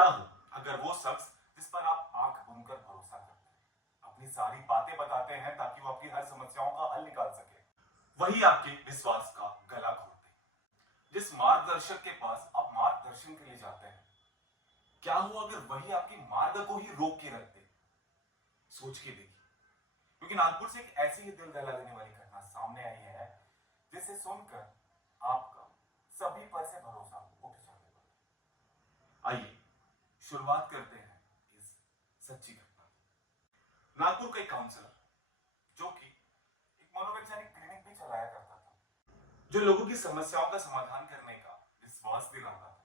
क्या हो अगर वो शख्स जिस पर आप आंख बंद कर भरोसा करते हैं अपनी सारी बातें बताते हैं ताकि वो आपकी हर समस्याओं का हल निकाल सके, वही आपके विश्वास का गला घोटते हैं। जिस मार्गदर्शक के पास आप मार्गदर्शन के लिए जाते हैं, क्या हो अगर वही आपके मार्ग को ही रोक के रख दे? सोच के देखिए, क्योंकि नागपुर से एक ऐसी ही दिल दहला देने वाली घटना सामने आई है जिसे सुनकर आपका सभी पर से भरोसा उठ जाने वाला। आइए शुरुआत करते हैं इस सच्ची घटना की। नागपुर का एक काउंसलर जो कि एक मनोवैज्ञानिक क्लिनिक भी चलाया करता था, जो लोगों की समस्याओं का समाधान करने का विश्वास दिलाता था।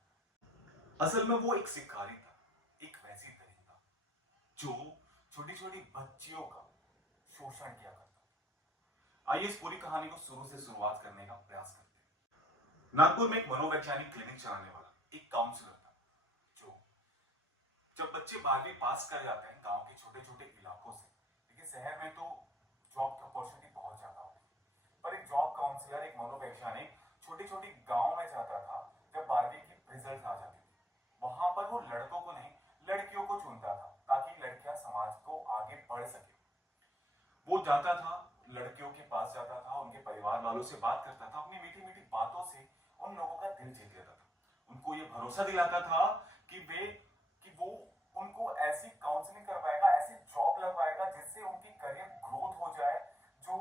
असल में वो एक शिकारी था, एक वैसी दरिंदा जो छोटी छोटी बच्चियों का शोषण किया करता था। आइए इस पूरी कहानी को शुरू से शुरुआत करने का प्रयास करते हैं। नागपुर में एक मनोवैज्ञानिक क्लिनिक चलाने वाला एक काउंसलर था, जो जब बच्चे 12वीं पास कर जाते हैं गांव के छोटे छोटे इलाकों से, देखिए शहर में तो जॉब की अपॉर्चुनिटी बहुत ज्यादा होती है, पर एक जॉब काउंसलर, एक मनोवैज्ञानिक छोटी छोटी गांव में जाता था। जब 12वीं की रिजल्ट आ जाती थी, वहां पर वो लड़कों को नहीं लड़कियों को चुनता था ताकि लड़कियां समाज को आगे बढ़ सके। वो जाता था, लड़कियों के पास जाता था, उनके परिवार वालों से बात करता था, अपनी मीठी मीठी बातों से उन लोगों का दिल जीत लेता था। उनको ये भरोसा दिलाता था कि वो उनको ऐसी काउंसलिंग करवाएगा, ऐसी जॉब लगवाएगा जिससे उनकी करियर ग्रोथ हो जाए, जो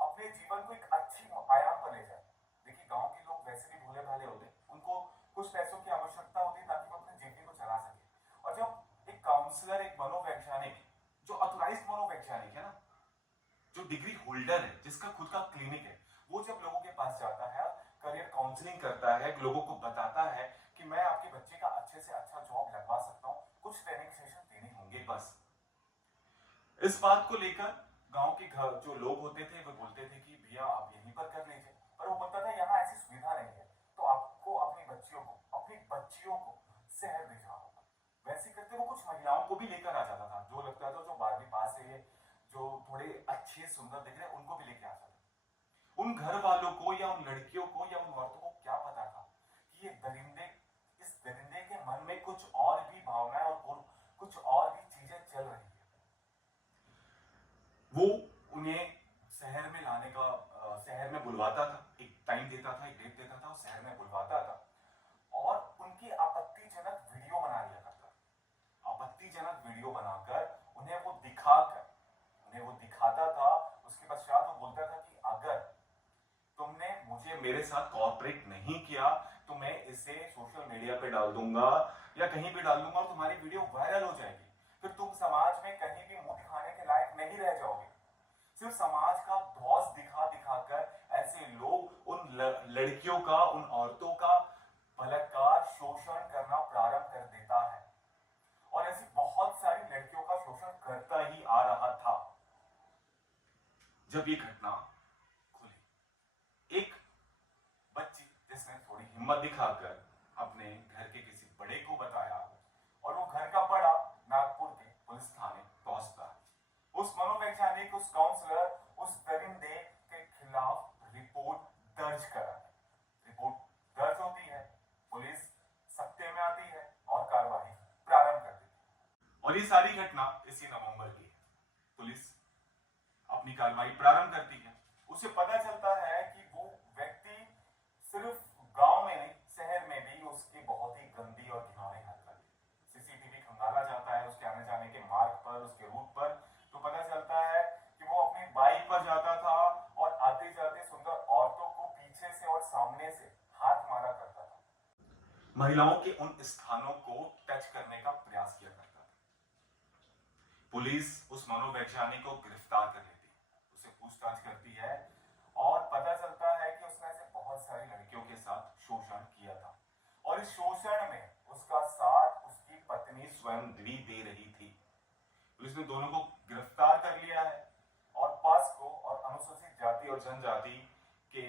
अपने जीवन को एक अच्छी आयाम पर ले जाए। देखिए गांव के लोग वैसे भी भोले भाले होते, उनको कुछ पैसों की आवश्यकता होती है ताकि वो अपनी जिंदगी को चला सके। और जब एक काउंसलर, एक मनोवैज्ञानिक, जो ऑथराइज्ड मनोवैज्ञानिक है ना, जो डिग्री होल्डर है, जिसका खुद का क्लिनिक है, वो जब लोगों के पास जाता है, करियर काउंसलिंग करता है, लोगों को बताता है कि मैं आपके बच्चे का अच्छे से अच्छा जॉब लगवा सकता हूं, कुछ ट्रेनिंग सेशन देने होंगे बस। इस बात को लेकर गांव के घर जो लोग होते थे वो बोलते थे कि भैया आप यहीं पर कर लीजिए, पर वो बोलता था यहाँ ऐसी सुविधा नहीं है, तो आपको अपनी बच्चियों को शहर भेजना होगा। वैसे करते वो कुछ महिलाओं को भी लेकर आ जाता था, जो लगता था जो 12वीं पास है, जो थोड़े अच्छे सुंदर दिख रहे हैं, उनको भी लेके आ जाता था। उन घर वालों को या उन लड़कियों को या उन औरतों को क्या पता था कि इस दरिंदे के मन में कुछ और भी भावनाएं और कुछ और भी चीजें चल रही है। वो उन्हें शहर में लाने का शहर में बुलवाता था, एक टाइम देता था, एक डेट देता था, शहर में बुलवाता था और उनकी आपत्तिजनक वीडियो बना लिया करता था। आपत्तिजनक वीडियो बनाकर उन्हें वो दिखाता था। उसके पश्चात वो बोलता था कि अगर तुमने मुझे मेरे साथ कॉर्पोरेट नहीं किया तो मैं इसे सोशल मीडिया पे डाल दूंगा या कहीं भी डाल दूंगा और तुम्हारी वीडियो वायरल हो जाएगी, फिर तुम समाज में कहीं भी मुंह दिखाने के लायक नहीं रह जाओगे। सिर्फ समाज का धौंस दिखा दिखाकर ऐसे लोग उन लड़कियों का, उन औरतों का बलात्कार, शोषण करना प्रारंभ कर देता है और ऐसी बहुत सारी लड़कियों का शोषण करता ही आ रहा था। जब ये घटना खुली, एक बच्ची जिसने थोड़ी हिम्मत दिखाकर अपने घर के किसी बड़े को बताया और वो घर का बड़ा नागपुर के पुलिस थाने पहुंचता है। उस मनोवैज्ञानिक, उस काउंसलर, उस दरिंदे के खिलाफ रिपोर्ट दर्ज कराती। रिपोर्ट दर्ज होती है, पुलिस सत्ते में आती है और कार्रवाई प्रारंभ कर देती है। और ये सारी घटना इसी नवंबर की है। पुलिस अपनी कार्रवाई प्रारंभ करती है। उसे पता चलता है कि वो व्यक्ति सिर्फ गांव में नहीं, शहर में भी उसकी बहुत ही गंदी और घिनौनी हरकत है। सीसीटीवी खंगाला जाता है उसके आने जाने के मार्ग पर, उसके रूट पर, तो पता चलता है कि वो अपनी बाइक पर जाता था और आते जाते सुंदर औरतों को पीछे से और सामने से हाथ मारा करता था। महिलाओं के उन स्थानों को टच करने का प्रयास किया करता था। पुलिस उस मनोवैज्ञानिक को गिरफ्तार कर लेती है, उसे पूछताछ करती है और पता चलता है कि उसने ऐसे बहुत सारी लड़कियों के साथ शोषण किया था और इस शोषण में उसका साथ उसकी पत्नी स्वयं भी दे रही थी। पुलिस ने दोनों को गिरफ्तार कर लिया है और पास्को और अनुसूचित जाति और जनजाति के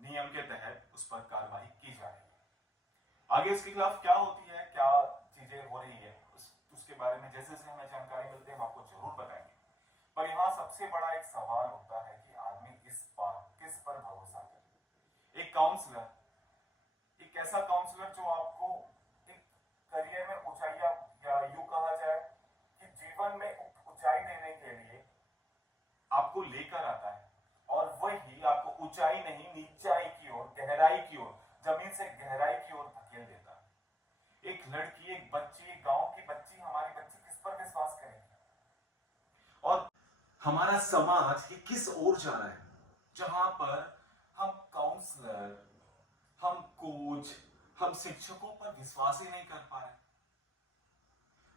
नियम के तहत उस पर कार्रवाई की जा रही है। आगे इसके खिलाफ क्या होती है, क्या चीजें हो रही है, उसके बारे में जैसे जैसे हमें जानकारी मिलती है हम आपको जरूर बताएंगे। पर यहाँ सबसे बड़ा एक सवाल होता है कि आदमी किस पर भरोसा करे। एक काउंसलर, एक ऐसा काउंसलर जो आपको एक करियर में लड़की, एक बच्ची, एक गांव की बच्ची, हमारी बच्ची किस पर विश्वास करेगी? और हमारा समाज ये किस ओर जा रहा है, जहां पर हम काउंसलर, हम कोच, हम शिक्षकों पर विश्वास ही नहीं कर पा रहे।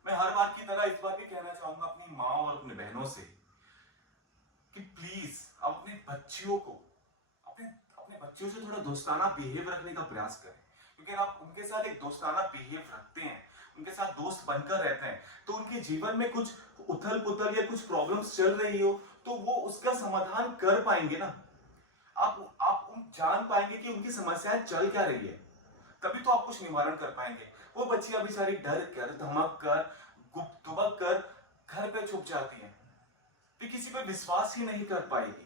मैं हर बार की तरह इस बार भी कहना चाहूंगा अपनी माँ और अपनी बहनों से कि प्लीज आप अपने बच्चियों को, अपने अपने बच्चियों से थोड़ा दोस्ताना बिहेव रखने का प्रयास करें, क्योंकि अगर आप उनके साथ एक दोस्ताना बिहेव रखते हैं, उनके साथ दोस्त बनकर रहते हैं, तो उनके जीवन में कुछ उथल पुथल या कुछ प्रॉब्लम्स चल रही हो तो वो उसका समाधान कर पाएंगे ना। आप उन जान पाएंगे कि उनकी समस्याएं चल क्या रही है, तभी तो आप कुछ निवारण कर पाएंगे। वो बच्चियां बेचारी डर कर, धमक कर, गुप्त दुबक कर घर पे छुप जाती हैं, वे किसी पे विश्वास ही नहीं कर पाएगी।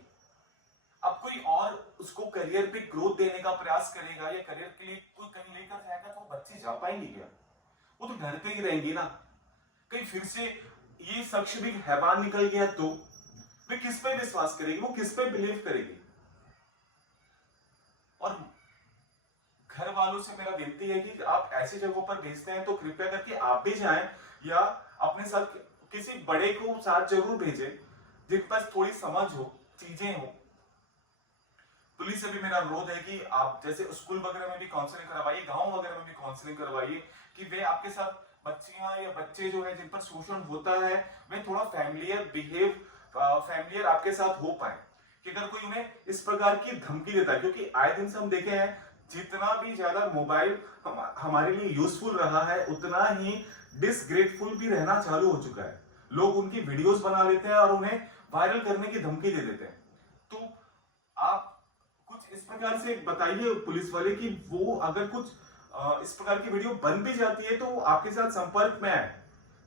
अब कोई और उसको करियर पे ग्रोथ देने का प्रयास करेगा या करियर के लिए कोई कहीं लेकर जाएगा तो वो बच्ची जा पाएंगी क्या? वो तो डरते ही रहेंगी ना। कहीं फिर से ये शख्स भी हैवान निकल गया तो वे किस पे विश्वास करेगी, वो किस पे बिलीव करेगी? और घर वालों से मेरा विनती है कि आप ऐसी जगहों पर भेजते हैं तो कृपया करके आप भी जाएं या अपने साथ किसी बड़े को साथ जरूर भेजें जिनके पास थोड़ी समझ हो, चीजें हो। पुलिस से भी मेरा अनुरोध है कि आप जैसे स्कूल वगैरह में भी काउंसलिंग करवाइए, गांव वगैरह में भी काउंसलिंग करवाइए कि वे आपके साथ बच्चियां या बच्चे जो है जिन पर शोषण होता है वे थोड़ा फैमिलियर आपके साथ हो पाए, कि अगर कोई उन्हें इस प्रकार की धमकी देता है, क्योंकि आए दिन से हम देखे हैं जितना भी ज्यादा मोबाइल हमारे लिए यूजफुल रहा है उतना ही डिसग्रेटफुल भी रहना चालू हो चुका है। लोग उनकी वीडियोस बना लेते हैं और उन्हें वायरल करने की धमकी दे देते हैं। तो आप कुछ इस प्रकार से बताइए पुलिस वाले कि वो अगर कुछ इस प्रकार की वीडियो बन भी जाती है तो वो आपके साथ संपर्क में आए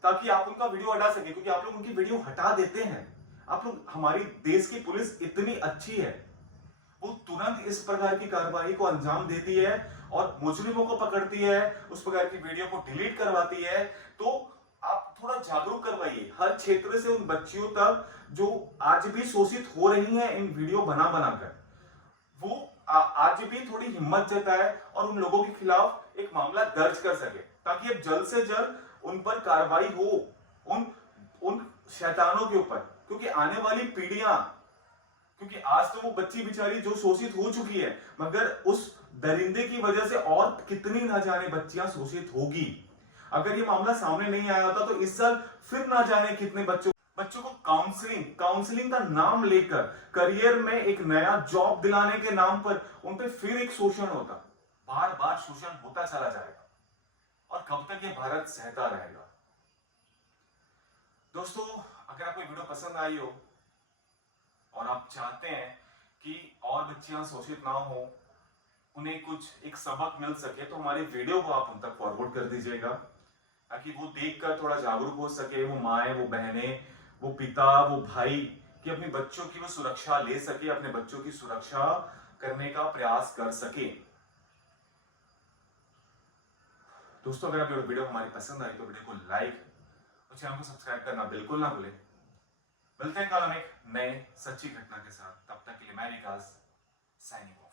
ताकि आप उनका वीडियो हटा सके, क्योंकि आप लोग उनकी वीडियो हटा देते हैं। आप लोग, हमारी देश की पुलिस इतनी अच्छी है, वो तुरंत इस प्रकार की कार्रवाई को अंजाम देती है और मुजरिमों को पकड़ती है, उस प्रकार की वीडियो को डिलीट करवाती है। तो आप थोड़ा जागरूक करवाइए हर क्षेत्र से उन बच्चियों तक जो आज भी शोषित हो रही हैं इन वीडियो बना बनाकर। वो आज भी थोड़ी हिम्मत जताए और उन लोगों के खिलाफ एक मामला दर्ज कर सके, ताकि अब जल्द से जल्द उन पर कार्रवाई हो, उन उन शैतानों के ऊपर। क्योंकि आने वाली पीढ़ियां, क्योंकि आज तो वो बच्ची बेचारी जो शोषित हो चुकी है, मगर उस दरिंदे की वजह से और कितनी ना जाने बच्चियां शोषित होगी। अगर ये मामला सामने नहीं आया होता तो इस साल फिर ना जाने कितने बच्चों को काउंसलिंग का नाम लेकर करियर में एक नया जॉब दिलाने के नाम पर उन पे फिर एक शोषण होता, बार बार शोषण होता चला जाएगा। और कब तक ये भारत सहता रहेगा? दोस्तों, अगर आपको वीडियो पसंद आई हो और आप चाहते हैं कि और बच्चियां शोषित ना हो, उन्हें कुछ एक सबक मिल सके, तो हमारी वीडियो को आप उन तक फॉरवर्ड कर दीजिएगा, ताकि वो देखकर थोड़ा जागरूक हो सके, वो माएं, वो बहनें, वो पिता, वो भाई, कि अपने बच्चों की वो सुरक्षा ले सके, अपने बच्चों की सुरक्षा करने का प्रयास कर सके। दोस्तों, अगर आपको वीडियो हमारी पसंद आई तो वीडियो को लाइक और चैनल को सब्सक्राइब करना बिल्कुल ना भूलें। मिलते हैं कल हम एक नए सच्ची घटना के साथ। तब तक के लिए मैं विकास साइनिंग।